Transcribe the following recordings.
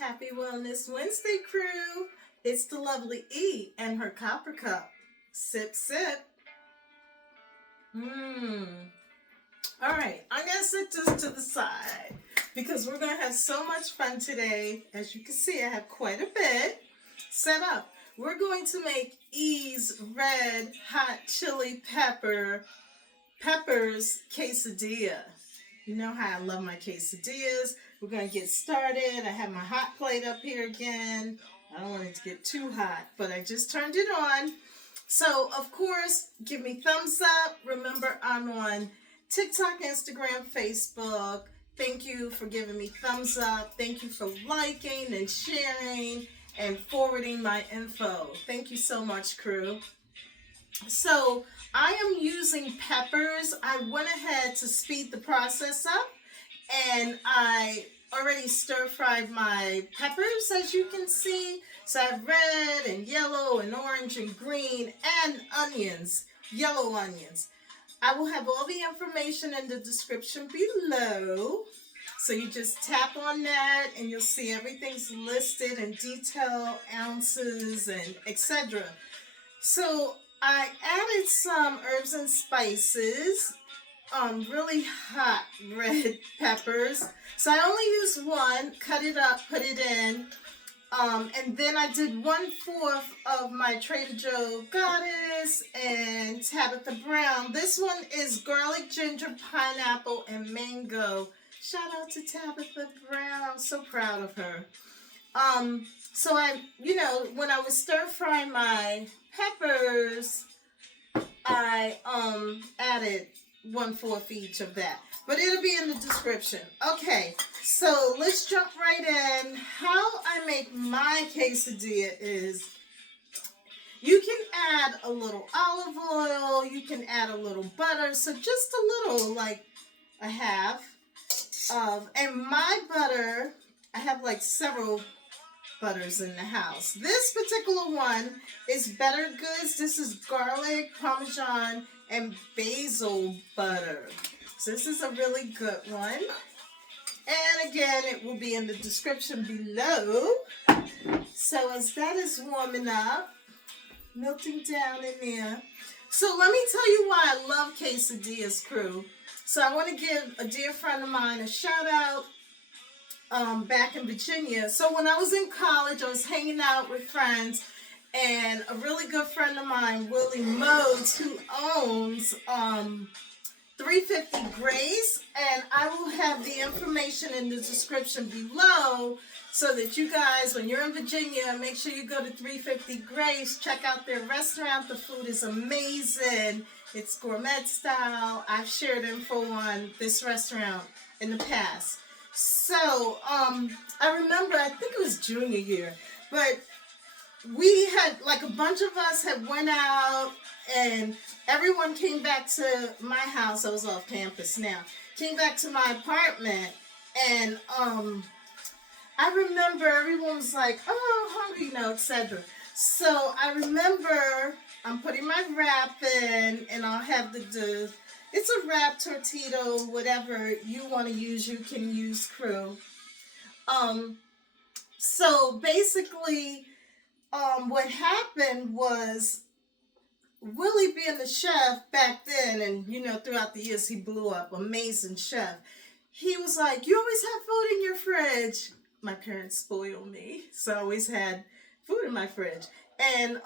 Happy Wellness Wednesday, crew. It's the lovely E and her copper cup. Sip, sip. All right, I'm going to set this to the side because we're going to have so much fun today. As you can see, I have quite a bit set up. We're going to make E's red hot chili peppers quesadilla. You know how I love my quesadillas. We're going to get started. I have my hot plate up here again. I don't want it to get too hot, but I just turned it on. So, of course, give me thumbs up. Remember, I'm on TikTok, Instagram, Facebook. Thank you for giving me thumbs up. Thank you for liking and sharing and forwarding my info. Thank you so much, crew. So, I am using peppers. I went ahead to speed the process up, and I already stir-fried my peppers, as you can see. So I have red and yellow and orange and green and onions, yellow onions. I will have all the information in the description below. So you just tap on that and you'll see everything's listed in detail, ounces, and etc. So I added some herbs and spices, really hot red peppers. So I only used one, cut it up, put it in. And then I did 1/4 of my Trader Joe Goddess and Tabitha Brown. This one is garlic, ginger, pineapple, and mango. Shout out to Tabitha Brown. I'm so proud of her. So when I was stir frying my peppers, I added 1/4 each of that. But it'll be in the description. Okay, so let's jump right in. How I make my quesadilla is you can add a little olive oil, you can add a little butter, so just a little, like a half of, and my butter, I have like several butters in the house. This particular one is Better Goods. This is garlic, Parmesan, and basil butter. So this is a really good one. And again, it will be in the description below. So as that is warming up, melting down in there. So let me tell you why I love quesadillas, crew. So I want to give a dear friend of mine a shout out back in Virginia. So when I was in college, I was hanging out with friends, and a really good friend of mine, Willie Modes, who owns 350 Grace, and I will have the information in the description below so that you guys, when you're in Virginia, make sure you go to 350 Grace, check out their restaurant. The food is amazing. It's gourmet style. I've shared info on this restaurant in the past. So, I remember, I think it was junior year, but we had, like, a bunch of us had went out, and everyone came back to my house. I was off campus now. Came back to my apartment, and I remember everyone was like, oh, hungry, etc. So I remember I'm putting my wrap in, and I'll have it's a wrap, tortilla, whatever you want to use, you can use, crew. So basically, what happened was Willie, being the chef back then, and throughout the years he blew up, amazing chef. He was like, you always have food in your fridge. My parents spoiled me, so I always had food in my fridge. And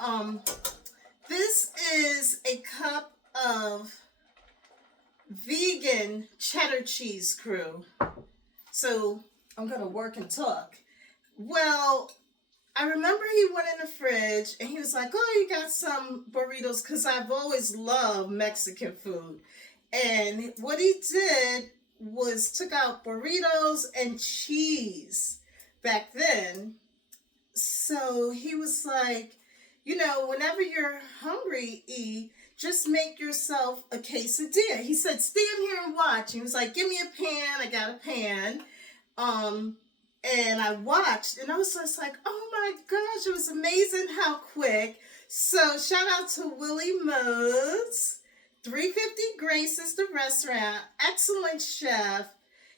this is a cup of vegan cheddar cheese, crew. So I'm gonna work and talk. Well, I remember he went in the fridge and he was like, oh, you got some burritos, because I've always loved Mexican food. And what he did was took out burritos and cheese back then. So he was like, whenever you're hungry, E, just make yourself a quesadilla. He said, stand here and watch. He was like, give me a pan. I got a pan. And I watched, and I was just like, oh my gosh, it was amazing how quick. So shout out to Willie Modes. 350 Grace is the restaurant. Excellent chef.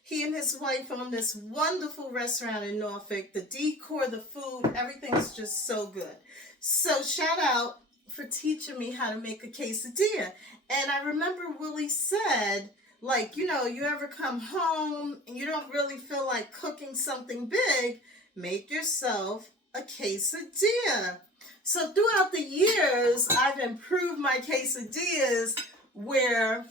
He and his wife own this wonderful restaurant in Norfolk. The decor, the food, everything's just so good. So shout out for teaching me how to make a quesadilla. And I remember Willie said, like, you know, you ever come home and you don't really feel like cooking something big, make yourself a quesadilla. So throughout the years, I've improved my quesadillas where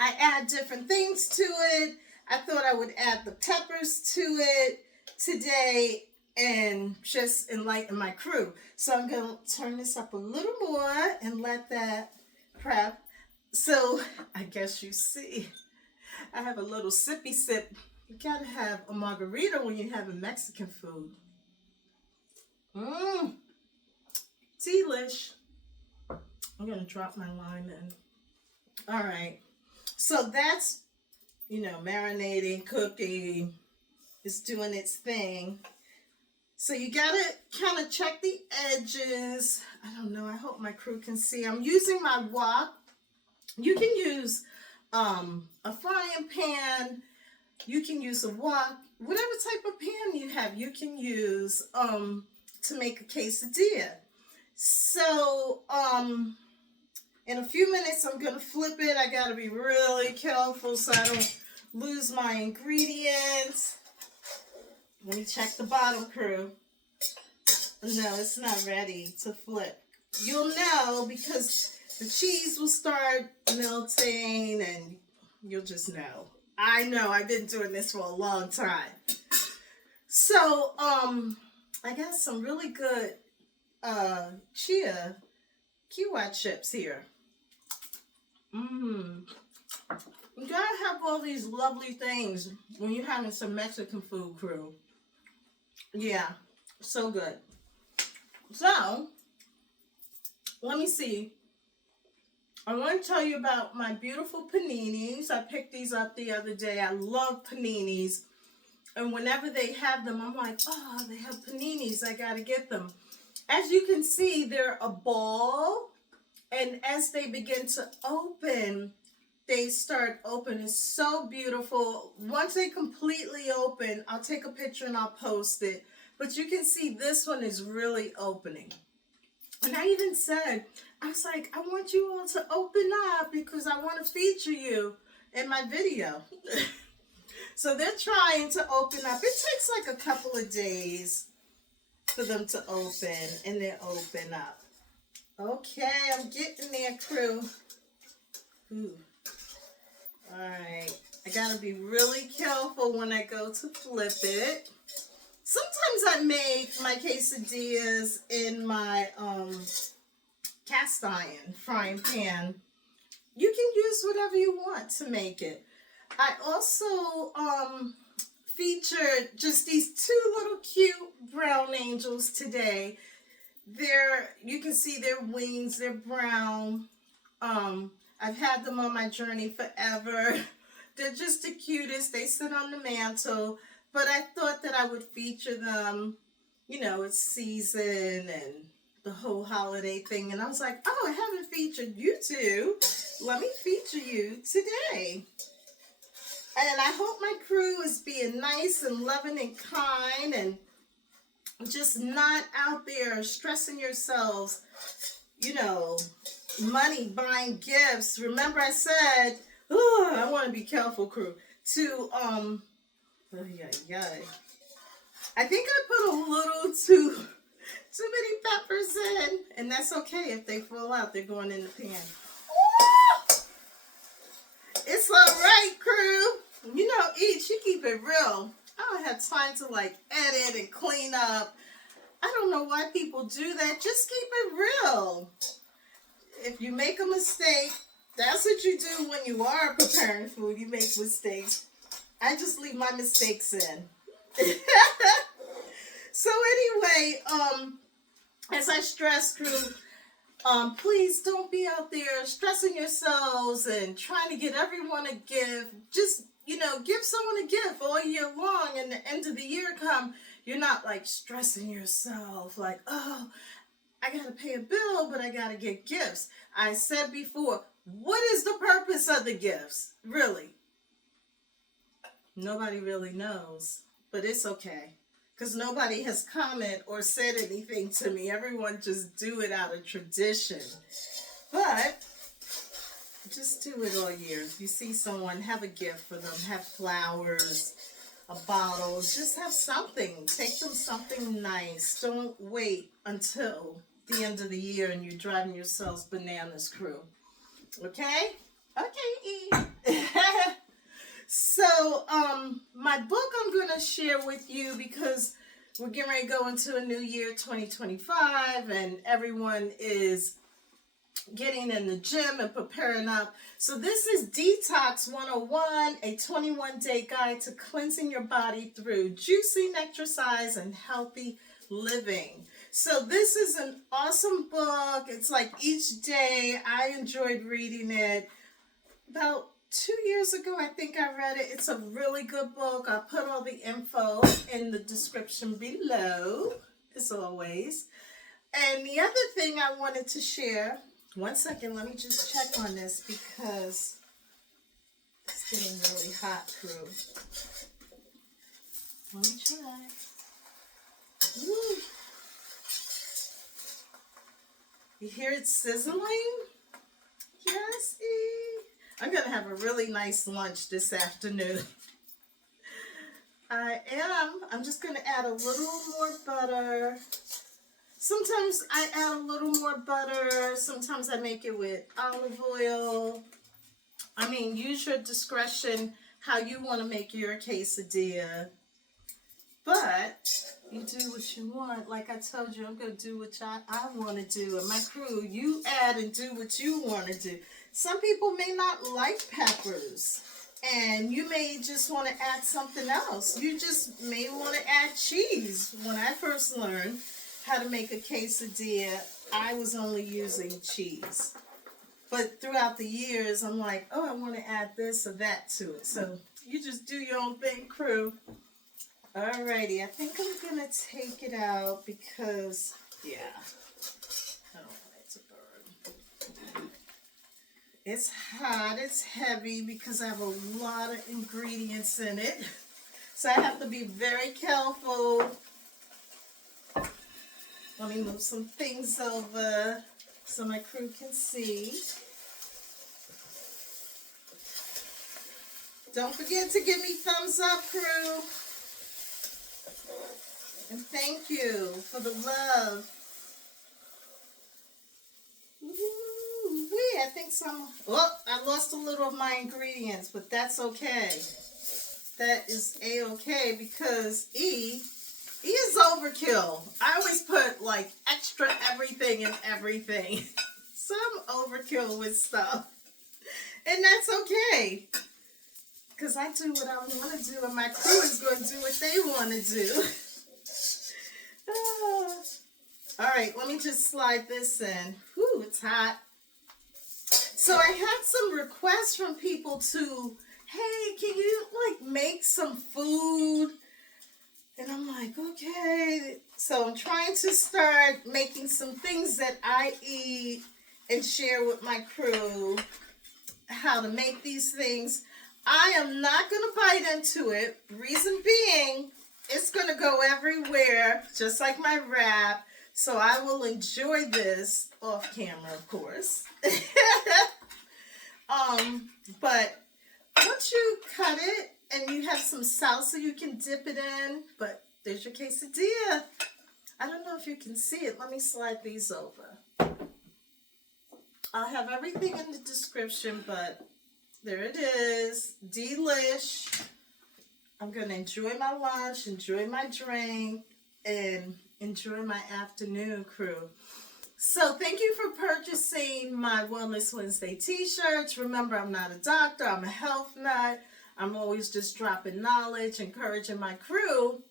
I add different things to it. I thought I would add the peppers to it today and just enlighten my crew. So I'm going to turn this up a little more and let that prep. So I guess you see, I have a little sippy sip. You got to have a margarita when you have a Mexican food. Delish. I'm going to drop my lime in. All right. So that's, you know, marinating, cooking, it's doing its thing. So you gotta kind of check the edges. I don't know, I hope my crew can see. I'm using my wok. You can use a frying pan. You can use a wok. Whatever type of pan you have, you can use to make a quesadilla. So, in a few minutes, I'm going to flip it. I got to be really careful so I don't lose my ingredients. Let me check the bottom, crew. No, it's not ready to flip. You'll know because the cheese will start melting and you'll just know. I know, I've been doing this for a long time. So, I got some really good chia kiwi chips here. You gotta have all these lovely things when you're having some Mexican food, crew. Yeah, so good. So, let me see. I want to tell you about my beautiful paninis. I picked these up the other day. I love paninis. And whenever they have them, I'm like, oh, they have paninis. I gotta get them. As you can see, they're a ball. And as they begin to open, they start open. It's so beautiful. Once they completely open, I'll take a picture and I'll post it. But you can see this one is really opening. And I even said, I was like, I want you all to open up because I want to feature you in my video. So they're trying to open up. It takes like a couple of days for them to open, and they open up. Okay, I'm getting there, crew. Ooh. All right. I got to be really careful when I go to flip it. Sometimes I make my quesadillas in my cast iron frying pan. You can use whatever you want to make it. I also featured just these two little cute brown angels today. You can see their wings, they're brown. I've had them on my journey forever. They're just the cutest. They sit on the mantle. But I thought that I would feature them. You know, it's season and the whole holiday thing. And I was like, oh, I haven't featured you two. Let me feature you today. And I hope my crew is being nice and loving and kind and just not out there stressing yourselves, you know, money buying gifts. Remember I said, oh, I want to be careful, crew, to, I think I put a little too many peppers in, and that's okay if they fall out. They're going in the pan. Ooh! It's all right, crew. You know, she keep it real. I don't have time to like edit and clean up. I don't know why people do that. Just keep it real. If you make a mistake, that's what you do when you are preparing food. You make mistakes. I just leave my mistakes in. So anyway, as I stress, crew, please don't be out there stressing yourselves and trying to get everyone a gift. Just, you know, give someone a gift all year long, and the end of the year come, you're not like stressing yourself like, oh, I gotta pay a bill, but I gotta get gifts. I said before, what is the purpose of the gifts? Really? Nobody really knows, but it's okay. Because nobody has commented or said anything to me. Everyone just do it out of tradition. But just do it all year. If you see someone, have a gift for them. Have flowers, a bottle. Just have something. Take them something nice. Don't wait until the end of the year and you're driving yourselves bananas, crew. Okay? Okay, E. So, my book I'm going to share with you because we're getting ready to go into a new year, 2025, and everyone is getting in the gym and preparing up. So this is Detox 101, a 21-day guide to cleansing your body through juicing exercise and healthy living. So this is an awesome book. It's like each day. I enjoyed reading it. About 2 years ago, I think I read it. It's a really good book. I'll put all the info in the description below, as always. And the other thing I wanted to share, one second, let me just check on this because it's getting really hot, crew. Let me try. Woo. You hear it sizzling? Yes, I'm going to have a really nice lunch this afternoon. I'm just going to add a little more butter. Sometimes I add a little more butter. Sometimes I make it with olive oil. I mean, use your discretion how you want to make your quesadilla. But you do what you want. Like I told you, I'm going to do what I want to do. And my crew, you add and do what you want to do. Some people may not like peppers. And you may just want to add something else. You just may want to add cheese. When I first learned how to make a quesadilla, I was only using cheese. But throughout the years, I'm like, oh, I want to add this or that to it. So you just do your own thing, crew. Alrighty, I think I'm going to take it out because, yeah, I don't want it to burn. It's hot, it's heavy because I have a lot of ingredients in it. So I have to be very careful. Let me move some things over so my crew can see. Don't forget to give me thumbs up, crew. And thank you for the love. Ooh-wee, I think I lost a little of my ingredients, but that's okay. That is A-okay because E is overkill. I always put like extra everything in everything. Some overkill with stuff. And that's okay. Because I do what I want to do and my crew is going to do what they want to do. Alright, let me just slide this in. Whew, it's hot. So I had some requests from people to, hey, can you like make some food? And I'm like, okay. So I'm trying to start making some things that I eat and share with my crew how to make these things. I am not going to bite into it. Reason being, it's going to go everywhere, just like my wrap. So I will enjoy this off camera, of course. But once you cut it and you have some salsa, you can dip it in. But there's your quesadilla. I don't know if you can see it. Let me slide these over. I'll have everything in the description, but there it is. Delish. I'm going to enjoy my lunch, enjoy my drink, and enjoy my afternoon, crew. So thank you for purchasing my Wellness Wednesday t-shirts. Remember, I'm not a doctor. I'm a health nut. I'm always just dropping knowledge, encouraging my crew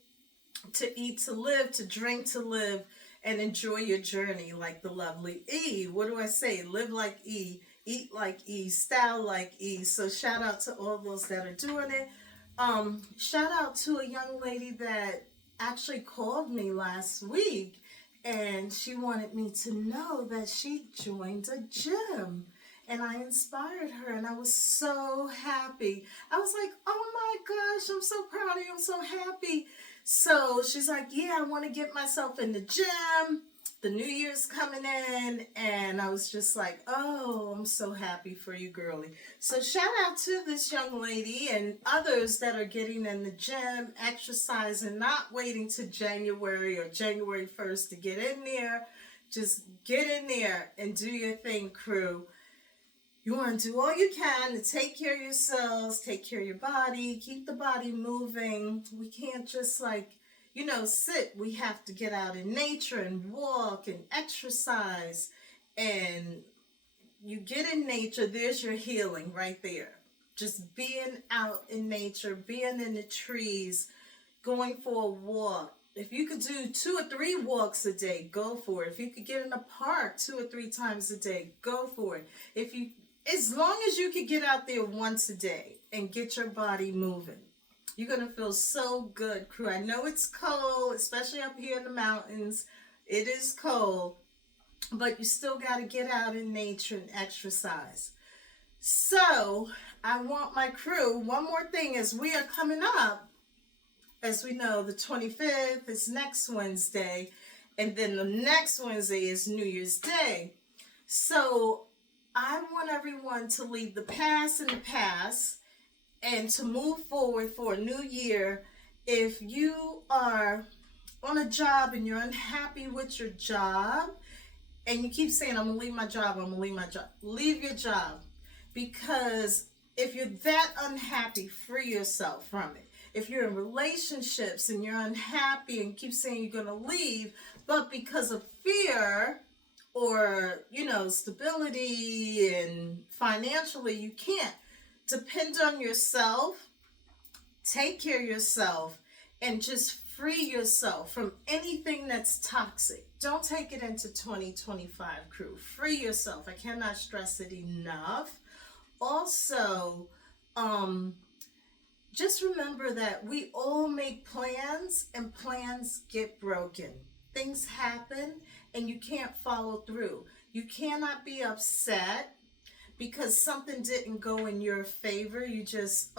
to eat to live, to drink to live, and enjoy your journey like the lovely E. What do I say? Live like E, eat like E, style like E. So shout out to all those that are doing it. Shout out to a young lady that actually called me last week and she wanted me to know that she joined a gym. and I inspired her, and I was so happy. I was like, oh my gosh, I'm so proud of you, I'm so happy. So she's like, yeah, I want to get myself in the gym. The new year's coming in, and I was just like, oh, I'm so happy for you, girly. So shout out to this young lady and others that are getting in the gym, exercising, not waiting to January or January 1st to get in there. Just get in there and do your thing, crew. You want to do all you can to take care of yourselves, take care of your body, keep the body moving. We can't just sit. We have to get out in nature and walk and exercise. And you get in nature, there's your healing right there. Just being out in nature, being in the trees, going for a walk. If you could do 2 or 3 walks a day, go for it. If you could get in a park 2 or 3 times a day, go for it. As long as you could get out there once a day and get your body moving, you're going to feel so good, crew. I know it's cold, especially up here in the mountains. It is cold, but you still got to get out in nature and exercise. So I want my crew, one more thing, as we are coming up, as we know, the 25th is next Wednesday, and then the next Wednesday is New Year's Day. So I want everyone to leave the past in the past and to move forward for a new year. If you are on a job and you're unhappy with your job and you keep saying, I'm going to leave my job, I'm going to leave my job, leave your job. Because if you're that unhappy, free yourself from it. If you're in relationships and you're unhappy and keep saying you're going to leave, but because of fear or, stability and financially, you can't. Depend on yourself, take care of yourself, and just free yourself from anything that's toxic. Don't take it into 2025, crew. Free yourself. I cannot stress it enough. Also, just remember that we all make plans and plans get broken. Things happen and you can't follow through. You cannot be upset because something didn't go in your favor. You just,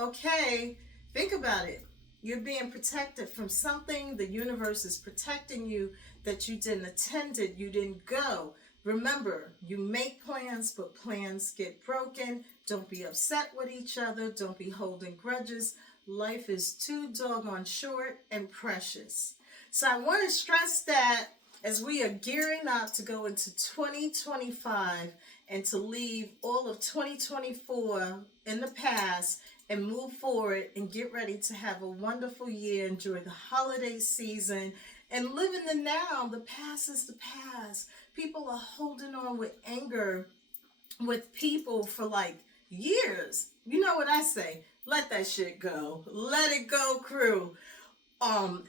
think about it. You're being protected from something. The universe is protecting you that you didn't attend it. You didn't go. Remember, you make plans, but plans get broken. Don't be upset with each other. Don't be holding grudges. Life is too doggone short and precious. So I want to stress that as we are gearing up to go into 2025 and to leave all of 2024 in the past and move forward and get ready to have a wonderful year, enjoy the holiday season, and live in the now. The past is the past. People are holding on with anger with people for years. You know what I say? Let that shit go. Let it go, crew.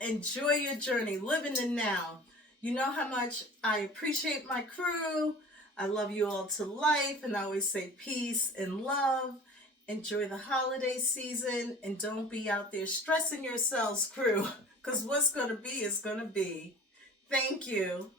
Enjoy your journey. Live in the now. You know how much I appreciate my crew. I love you all to life, and I always say peace and love. Enjoy the holiday season, and don't be out there stressing yourselves, crew, because what's going to be is going to be. Thank you.